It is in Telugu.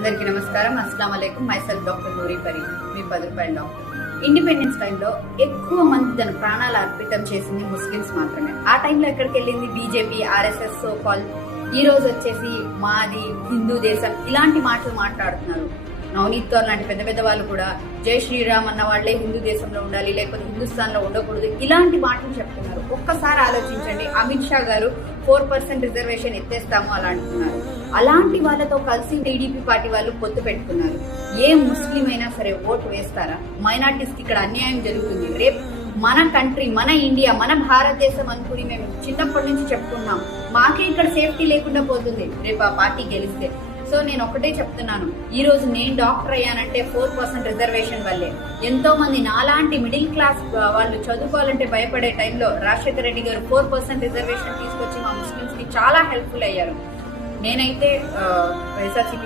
అందరికీ నమస్కారం. అస్సలం అలైకుం. మైసెల్ఫ్ డాక్టర్ నూరి పరి. మీ పది డాక్టర్. ఇండిపెండెన్స్ టైంలో ఎక్కువ మంది తన ప్రాణాలు అర్పితం చేసింది ముస్లిమ్స్ మాత్రమే. ఆ టైంలో ఎక్కడికి వెళ్ళింది? బీజేపీ ఆర్ఎస్ఎస్ సో కాల్ ఈ రోజు వచ్చేసి మాది హిందూ దేశం. ఇలాంటి మాటలు మాట్లాడుతున్నారు. నవనీత్ కౌర్ లాంటి పెద్ద పెద్ద వాళ్ళు కూడా జై శ్రీరామ్ అన్న వాళ్ళే హిందూ దేశంలో ఉండాలి లేకపోతే హిందుస్థాన్లో ఉండకూడదు. ఇలాంటి మాటలు చెప్తున్నారు. ఒక్కసారి ఆలోచించండి. అమిత్ షా గారు ఫోర్ పర్సెంట్ రిజర్వేషన్ ఎత్తేస్తాము అలా అంటున్నారు. అలాంటి వాళ్ళతో కలిసి టీడీపీ పార్టీ వాళ్ళు పొత్తు పెట్టుకున్నారు. ఏ ముస్లిం అయినా సరే ఓటు వేస్తారా? మైనార్టీస్కి ఇక్కడ అన్యాయం జరుగుతుంది. రేపు మన కంట్రీ మన ఇండియా మన భారతదేశం అనుకుని మేము చిన్నప్పటి నుంచి చెప్పుకున్నాం మాకే ఇక్కడ సేఫ్టీ లేకుండా పోతుంది. రేపు ఆ పార్టీ గెలిస్తే. సో నేను ఒకటే చెప్తున్నాను. ఈ రోజు నేను డాక్టర్ అయ్యానంటే ఫోర్ పర్సెంట్ రిజర్వేషన్ వల్లే. ఎంతో మంది నాలాంటి మిడిల్ క్లాస్ వాళ్ళు చదువుకోవాలంటే భయపడే టైంలో రాజశేఖర రెడ్డి గారు ఫోర్ పర్సెంట్ రిజర్వేషన్ తీసుకొచ్చి మా ముస్లింస్కి చాలా హెల్ప్ఫుల్ అయ్యారు. నేనైతే వైఎస్ఆర్సీపీ